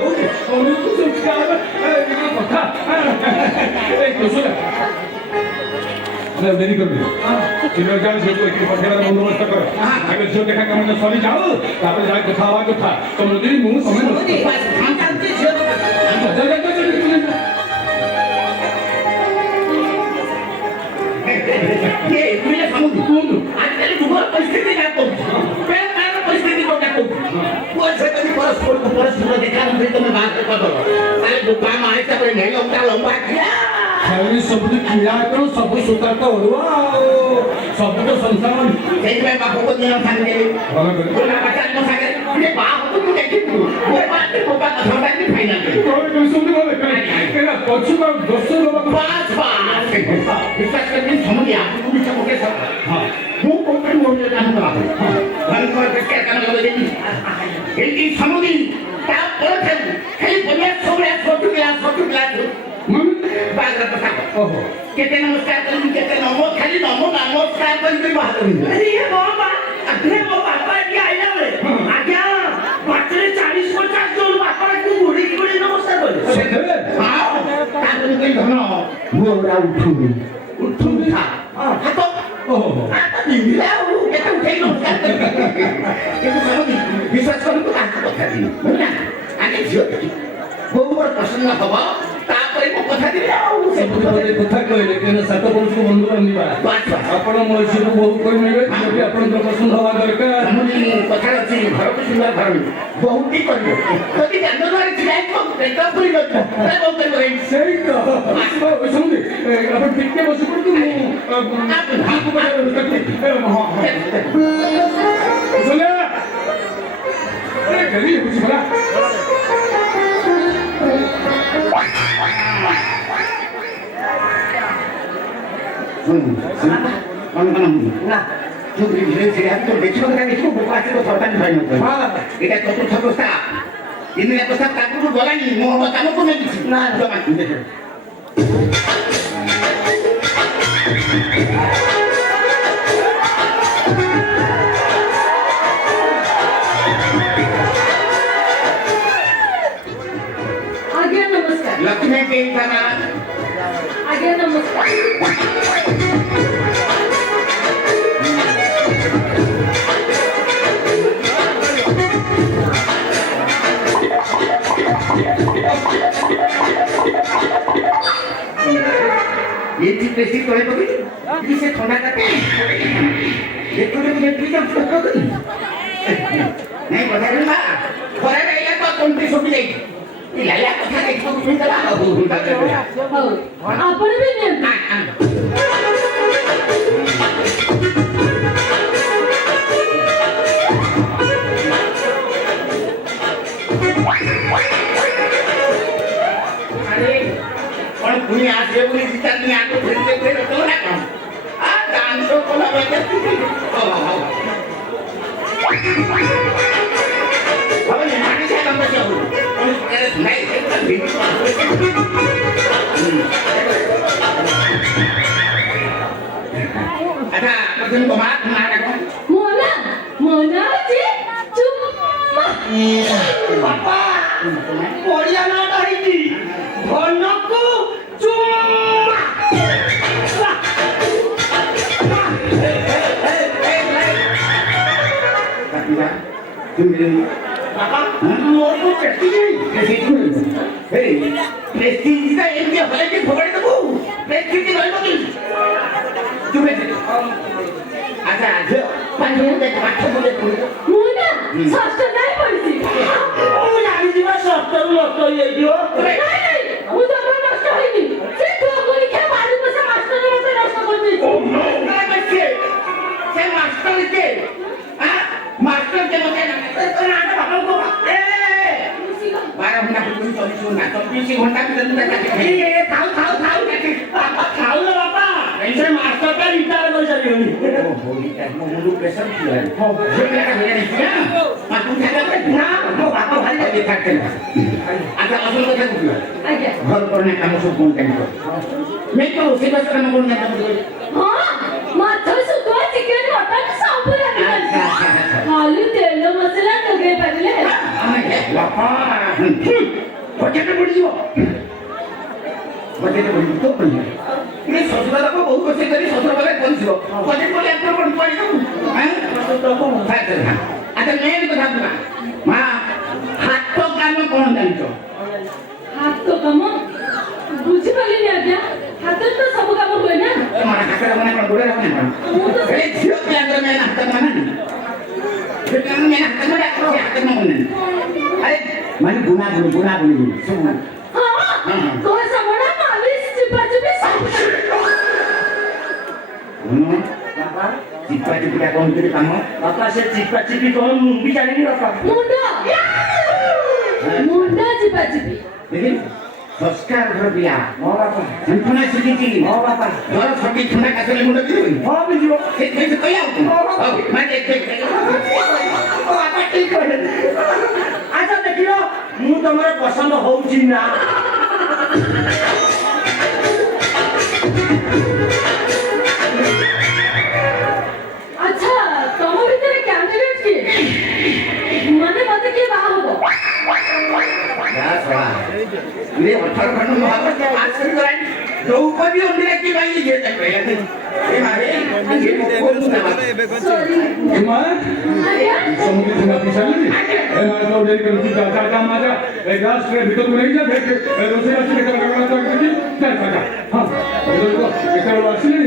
ହଉଛି ଅନୁକୁ ଶିକ୍ଷା କଥା देरी कर चिन्हकार झील को एक पठेर बंदोबस्त कर आगे झील देखा कम सरी जाओ तापर जाए कथा हवा कथा समुद्री मु समय ये मुझे समुद्र कोंदु आजकल तुम्हारा परिस्थिति क्या तो पहले कारण परिस्थिति को क्या तो वो से कभी परस्पर देखा नहीं तो मैं बात कर दो अरे दुकान आए सब नहीं लंबा किया खाली सब किया करो सब सुता तो हुआ सब तो संसार एक मैं बापू को दिया सांगे भला कर बोला बच्चा को सांगे ये बाप को तू देखी तू वो बात को बात छोटा नहीं फाइनल कोई सुन बोले तेरा पछु का दोस्त लोग बात विश्वास करके समझ आ तू भी सब के सब हां वो कोई मोड़ काम करा हां को क्या काम लगे देखी इनकी समुदी क्या पर थे खाली दुनिया छोटू क्लास बाजार पर ओहो केते नमस्कार करी केते नमो खाली नमस्कार करी बात करी अरे ये बाबा अरे वो बाबा ये आइला रे आज्ञा बाटले 40-50 जोन बापा को गुड़ी नमस्कार करे हां ताकि कोई धन मोरा उठू था हां तो ओहो आता दिला केते उठे नमस्कार करे ये समझी विश्वास करू तो कथा दी ना आगे जियो बहुत प्रसन्न हवा तापरे को कथा दिला सब कथा कहले केन सात पुरुष को बंधु बंदिबा आपण मौसी को बहुत कोइ नेबे कि आपण प्रसन्न हवा दरकार हमनी कथा अछि घर को सुंदर घर बहुत ही करबो कति जानवर छिलाई को पेटा पुरी गयो अरे बहुत करबो सही तो सुन आपण ठीक के बस पड़ तू आपको बता सुन अरे गली कुछ भला ना जो धीरे धीरे हम तो देखो ना देखो बुकासे को सरपंच भाई होता हां এটা চতুর্থ প্রস্তাব ইন্দ্রিয়া প্রস্তাব কাকু বলানি মোহন কাকু को नहीं ना जमा देखो आज्ञा नमस्कार लक्ष्मी के समाज आज्ञा नमस्कार ये चीज कैसी करे बगी इसे ठंडा करके देखो तो मुझे प्लीज आप फोटो कर नहीं बता रहा ना खरे नहीं तो कौन सी सोच जाएगी ये लाया कथा देखो तुम्हें चला अब उल्टा कर आपण भी नहीं अरे और पुणे आसे पुणे विचार नहीं आको फिर तो ना काम आ दान तो कोला बेटे अब ये मानी से काम बचा हो और करे नहीं तो भी अच्छा तुम को बात मारा कौन मोना जी चुम्मा पापा कोरिया ना डाईजी धनको चुम्मा तुम पापा मोर को प्रेस्टीज हे प्रेस्टीज का एक दिया भले के फोड़ दो प्रेस्टीज की गल बदल तुम अच्छा जो पानी में पाठ बोले मोना षष्ठ नहीं पड़ती ओ जानी जीवा सप्त नष्ट होई दियो नहीं ମୁଁ ଜମା ନଷ୍ଟ ହେଇନି ସେ ତୋ ଗୁଳି ଖା ମାରି ପଛେ ମାଷ୍ଟର ମତେ ନଷ୍ଟ କରିଦେଇଛି ओ नो से मास्टर के हां मास्टर के मते ना तो ना बाबा को ए 12 घंटा पूरी चली सुना 24 घंटा भी जल्दी तक ए खाओ खाओ लो बाबा ऐसे मास्टर का रिटायर कर चली ओ हो रिटायर मुंडू प्रेशर किया है हो ये मेरा मेरा नहीं ना मातु खाला ना हो बाबा भाई ये खाते अच्छा असल কথা কি आज्ञा घर करने काम सब कौन टाइम कर मैं तो उसी बस काम करने काम कर हां माथो सुतो चिकन मटन सब रांधि खाली तेल मसला लगे पड़ले बापा ବଜେଟ୍ ବଢ଼ିଯିବ ବଜେଟ୍ ବଢ଼ିଯିବ ତ ବଢ଼ିଯିବ ଏ ଶ୍ୱଶୁର ଲୋକ ବହୁ ରୋଷେଇ କରି ଶ୍ୱଶୁର ପାଖରେ ପହଞ୍ଚିବ ବଜେଟ୍ ବଢ଼ି ଆପଣ କ'ଣ ପଡ଼ିଯିବ ଆଚ୍ଛା ମେନ୍ କଥା ଶୁଣା ମା ହାତ କାମ କ'ଣ ଜାଣିଛ ହାତ କାମ ବୁଝିପାରିଲିନି ଆଜ୍ଞା ହାତରେ ତ ସବୁ କାମ ହୁଏ ନା তোমার হাতের মানে কোন গোড়ের মানে কোন এই ঝিও প্লান্টের মানে হাতের মানে সেটা মানে হাতের মানে হাতের মানে আরে মানে গুনা গুনি সব ହଁ କୋସା ମୋଡା ମାଲିସ ଚିପା ଚିପି ସବୁ ବାପା ଚିପା ଚିପିଟା କଣ କରି କାମ ବାପା ସେ ଚିପା ଚିପି କଣ ମୁଁ ବି ଜାଣିନି ବାପା ମୁଣ୍ଡ ଚିପା ଚିପି দেখি সংস্কার ঘর বিয়া ହଁ ବାପା সিম্ফনা শিখেছি ହଁ ବାପା জ্বর ছটি ঠান্ডা কাশলে মুন্ড দিবি ହଁ ବି ଯିବ সেই কইছে কই আও মানে ବାପା ଠିକ କହିଲେ ଆଚ୍ଛା ଦେଖିଲ ମୁଁ ତମର ପସନ୍ଦ ହଉଛି ନା ଆଚ୍ଛା ତମ ଭିତରେ କ୍ୟାଣ୍ଡିଡେଟ୍ କିଏ ମାନେ ମତେ କିଏ ବାହା ହବ যা সরা রে 18 খন্ড মহাভারত আশ্রয় করাই দ্রৌপদী অন্যরা কি ভাই যে দেখবে এই মারে ସରି মা ଆଜ୍ଞା সমুদ্র তুমি আপনি চাইলেন এই মারা তো দেরি করে তুই যা যা মাজা এই গ্লাস রে ভিতর করে যা দেখ রোসে আছে দেখো দেখো দেখো যা যা হ্যাঁ ওদের তো এটা আসলে